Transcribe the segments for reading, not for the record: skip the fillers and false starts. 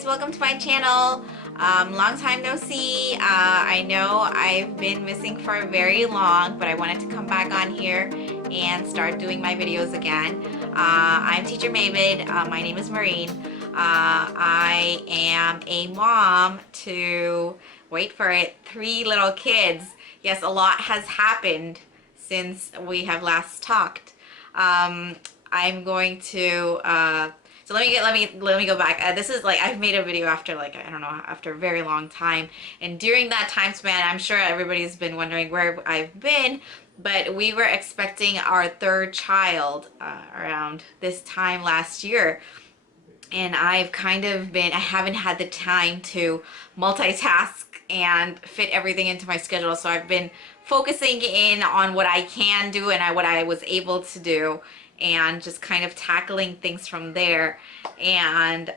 guys, welcome to my channel. Long time no see. I know I've been missing for very long, but I wanted to come back on here and start doing my videos again. I'm teacher MAbid. My name is Maureen. I am a mom to, wait for it, 3 little kids. Yes, a lot has happened since we have last talked. I'm going to so let me go back. This is like, I've made a video after, like, I don't know, after a very long time, and during that time span, I'm sure everybody's been wondering where I've been. But we were expecting our 3rd child around this time last year, and I've kind of been, I haven't had the time to multitask and fit everything into my schedule. So I've been focusing in on what I can do and what I was able to do, and just kind of tackling things from there. And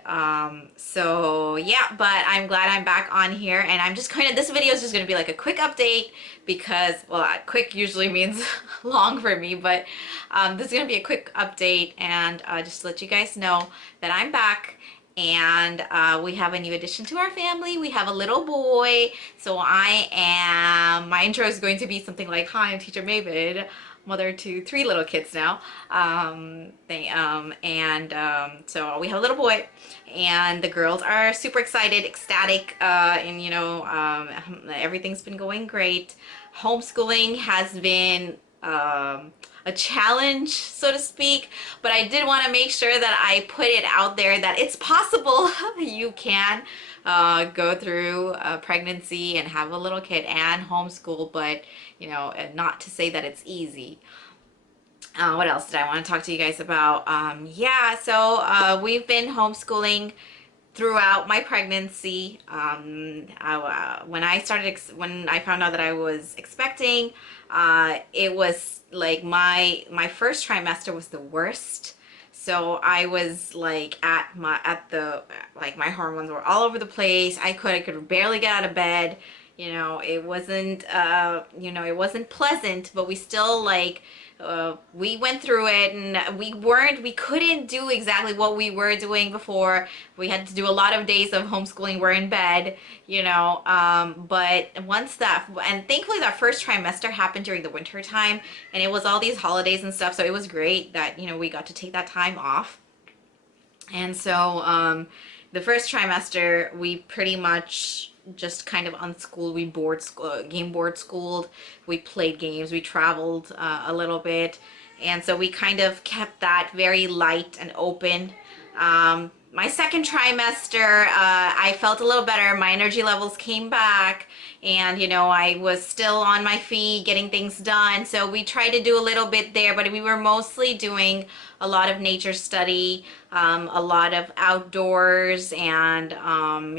so yeah, but I'm glad I'm back on here, and I'm just kind of, this video is just going to be like a quick update, because, well, quick usually means long for me, but this is going to be a quick update, and just to let you guys know that I'm back. And we have a new addition to our family. We have a little boy. So my intro is going to be something like, hi, I'm teacher MAbid, mother to 3 little kids now. So we have a little boy, and the girls are super excited, ecstatic, and you know, everything's been going great. Homeschooling has been a challenge, so to speak, but I did want to make sure that I put it out there that it's possible. You can go through a pregnancy and have a little kid and homeschool, but you know, not to say that it's easy. What else did I want to talk to you guys about? Yeah, so we've been homeschooling throughout my pregnancy. When I found out that I was expecting, it was like my first trimester was the worst. So I was like my hormones were all over the place. I could barely get out of bed. You know, it wasn't it wasn't pleasant, but we still, like, we went through it, and we couldn't do exactly what we were doing before. We had to do a lot of days of homeschooling. We're in bed, you know, but once that, and thankfully that first trimester happened during the winter time, and it was all these holidays and stuff, so it was great that, you know, we got to take that time off. And so the first trimester, we pretty much just kind of unschooled. We game board schooled, we played games, we traveled a little bit, and so we kind of kept that very light and open. My second trimester, I felt a little better. My energy levels came back, and you know, I was still on my feet getting things done, so we tried to do a little bit there, but we were mostly doing a lot of nature study, a lot of outdoors, and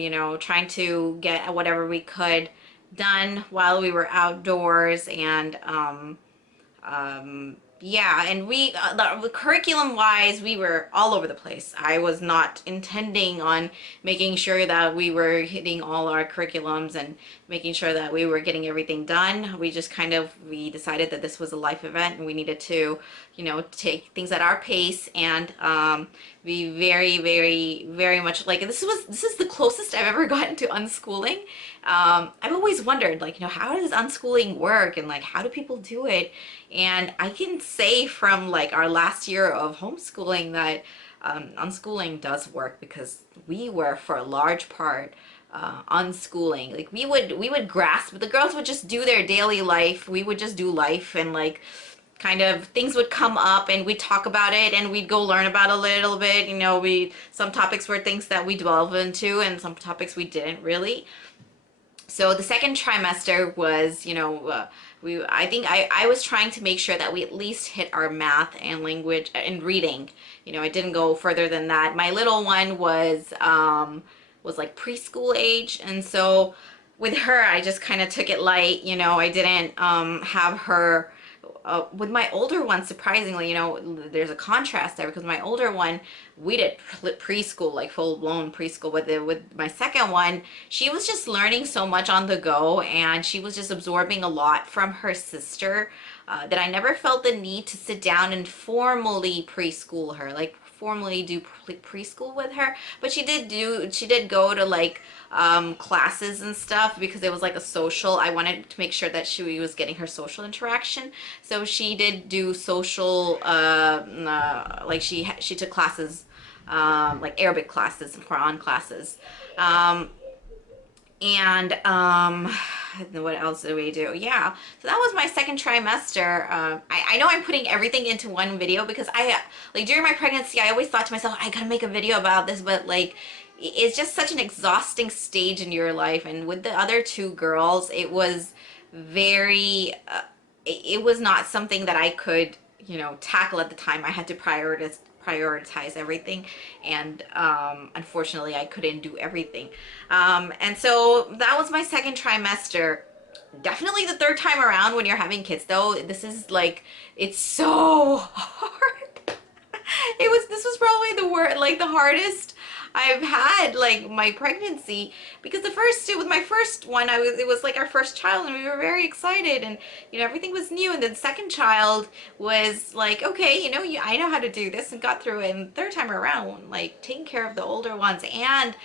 you know, trying to get whatever we could done while we were outdoors. And yeah, and the curriculum wise, we were all over the place. I was not intending on making sure that we were hitting all our curriculums and making sure that we were getting everything done. We just we decided that this was a life event, and we needed to, you know, take things at our pace, and be very, very, very much like, this is the closest I've ever gotten to unschooling. I've always wondered, like, you know, how does unschooling work, and like, how do people do it? And I can say from like our last year of homeschooling that unschooling does work, because we were, for a large part, unschooling. Like, we would grasp, the girls would just do their daily life, we would just do life, and like, kind of things would come up, and we'd talk about it, and we'd go learn about a little bit. You know, some topics were things that we delve into, and some topics we didn't really. So the second trimester was, you know, I think I was trying to make sure that we at least hit our math and language and reading. You know, I didn't go further than that. My little one was like preschool age, and so with her, I just kind of took it light. You know, I didn't have her. With my older one, surprisingly, you know, there's a contrast there, because my older one, we did preschool, like full-blown preschool. With my second one, she was just learning so much on the go, and she was just absorbing a lot from her sister, that I never felt the need to sit down and formally preschool her. Like, formally do preschool with her, but she did go to like classes and stuff because it was like a social. I wanted to make sure that she was getting her social interaction, so she did do social like she took classes, like Arabic classes and Quran classes. um, and what else did we do? Yeah, so that was my second trimester. I know I'm putting everything into one video because like during my pregnancy I always thought to myself, I gotta make a video about this, but like it's just such an exhausting stage in your life. And with the other two girls, it was very it was not something that I could, you know, tackle at the time. I had to prioritize everything, and unfortunately I couldn't do everything. And so that was my second trimester. Definitely the third time around when you're having kids though, this is like, it's so hard. This was probably the word, like the hardest I've had, like my pregnancy, because with my first one, it was like our first child and we were very excited, and you know, everything was new. And then second child was like, okay, you know, I know how to do this, and got through it. And third time around, like taking care of the older ones, and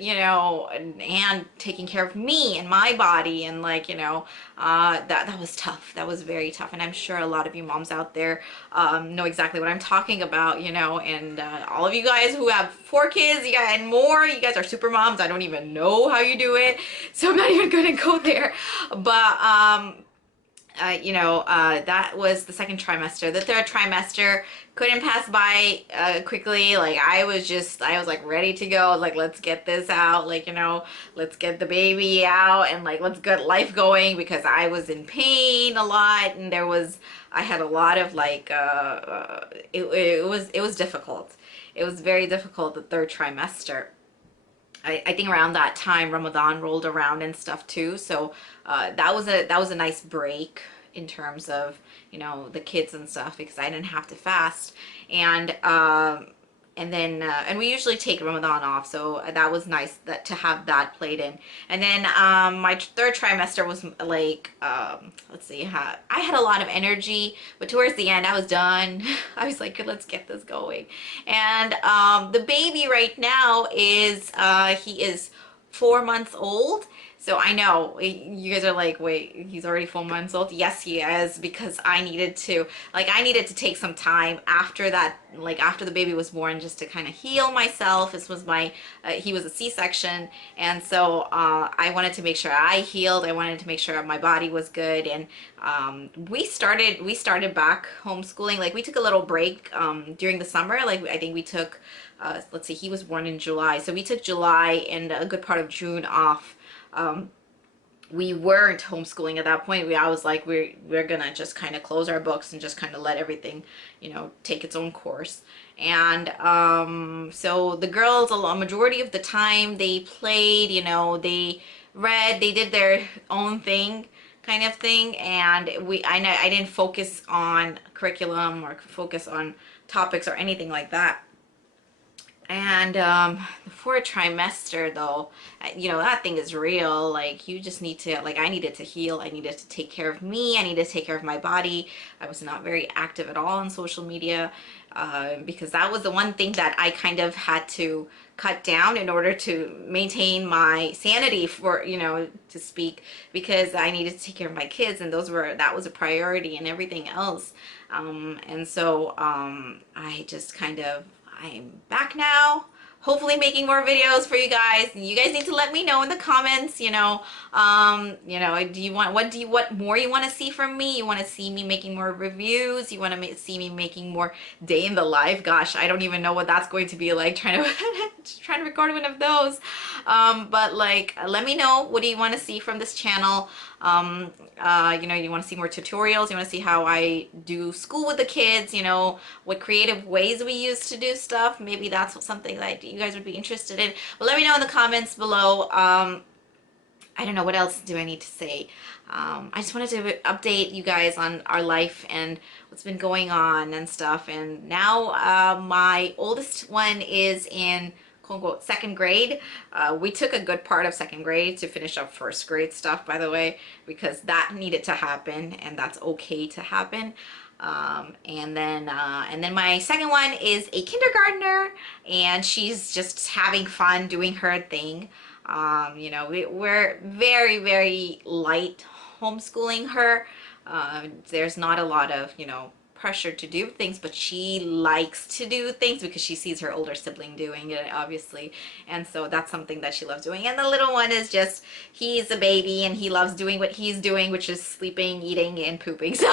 you know, and taking care of me and my body, and like, you know, that was tough. That was very tough. And I'm sure a lot of you moms out there know exactly what I'm talking about, you know. And all of you guys who have 4 kids, and more, you guys are super moms. I don't even know how you do it, so I'm not even gonna go there. But you know, that was the second trimester. The third trimester couldn't pass by quickly. Like I was like ready to go. I was like, let's get this out, like, you know, let's get the baby out, and like let's get life going, because I was in pain a lot, and I had a lot of like it was difficult. It was very difficult the third trimester. I think around that time Ramadan rolled around and stuff too, so that was a nice break in terms of, you know, the kids and stuff, because I didn't have to fast. And then and we usually take Ramadan off, so that was nice to have that played in. And then my third trimester was like, let's see, I had a lot of energy, but towards the end I was done. I was like, let's get this going. And the baby right now is he is 4 months old. So I know you guys are like, wait, he's already 4 months old? Yes, he is, because I needed to take some time after that, like after the baby was born, just to kind of heal myself. This was my, he was a C-section, and so I wanted to make sure I healed. I wanted to make sure my body was good. And we started back homeschooling. Like we took a little break during the summer. Like I think we took, let's see, he was born in July, so we took July and a good part of June off. We weren't homeschooling at that point. I was like, we're gonna just kind of close our books and just kind of let everything, you know, take its own course. And so the girls, a majority of the time, they played, you know, they read, they did their own thing, kind of thing. And I didn't focus on curriculum or focus on topics or anything like that. And the fourth trimester though, you know, that thing is real. Like you just need to, like I needed to heal. I needed to take care of me. I needed to take care of my body. I was not very active at all on social media because that was the one thing that I kind of had to cut down in order to maintain my sanity, for, you know, to speak, because I needed to take care of my kids, and that was a priority, and everything else. And so I just kind of, I'm back now, hopefully making more videos for you guys. And you guys need to let me know in the comments, you know, what more you want to see from me? You want to see me making more reviews? You want to see me making more day in the life? Gosh, I don't even know what that's going to be like, trying to record one of those. But like, let me know, what do you want to see from this channel? You know, you want to see more tutorials, you want to see how I do school with the kids, you know, what creative ways we use to do stuff. Maybe that's something that you guys would be interested in. But let me know in the comments below. I don't know, what else do I need to say? I just wanted to update you guys on our life and what's been going on and stuff. And now my oldest one is in quote-unquote second grade. We took a good part of second grade to finish up first grade stuff, by the way, because that needed to happen, and that's okay to happen. And then my second one is a kindergartner, and she's just having fun doing her thing. You know, we're very, very light homeschooling her. There's not a lot of, you know, pressure to do things, but she likes to do things because she sees her older sibling doing it, obviously. And so that's something that she loves doing. And the little one is just, he's a baby and he loves doing what he's doing, which is sleeping, eating, and pooping. So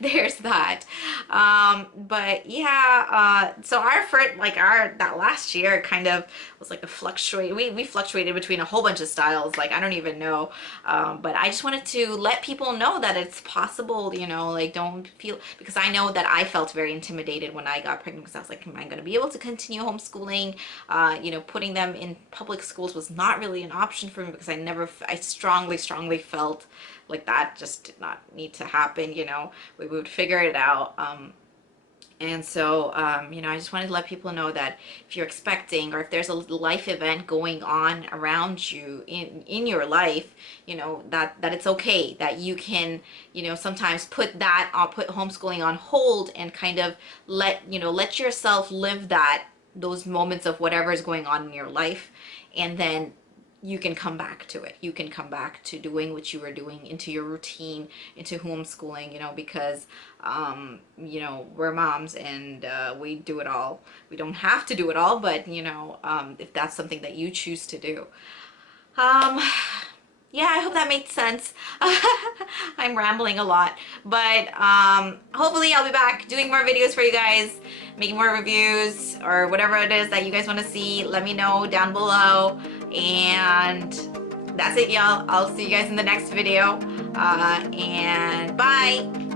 there's that. But yeah, so our first, like that last year kind of was like a fluctuate. We fluctuated between a whole bunch of styles. Like, I don't even know. But I just wanted to let people know that it's possible, you know, like, don't feel, because I know that I felt very intimidated when I got pregnant, because I was like, am I going to be able to continue homeschooling? You know, putting them in public schools was not really an option for me, because I strongly felt like that just did not need to happen. You know, we would figure it out. And so, you know, I just wanted to let people know that if you're expecting, or if there's a life event going on around you in your life, you know, that it's okay, that you can, you know, sometimes put homeschooling on hold and kind of let yourself live those moments of whatever is going on in your life, and then you can come back to it. You can come back to doing what you were doing, into your routine, into homeschooling, you know, because, you know, we're moms, and we do it all. We don't have to do it all, but, you know, if that's something that you choose to do. Yeah, I hope that made sense. I'm rambling a lot, but hopefully I'll be back doing more videos for you guys, making more reviews, or whatever it is that you guys want to see. Let me know down below. And that's it, y'all. I'll see you guys in the next video. And bye.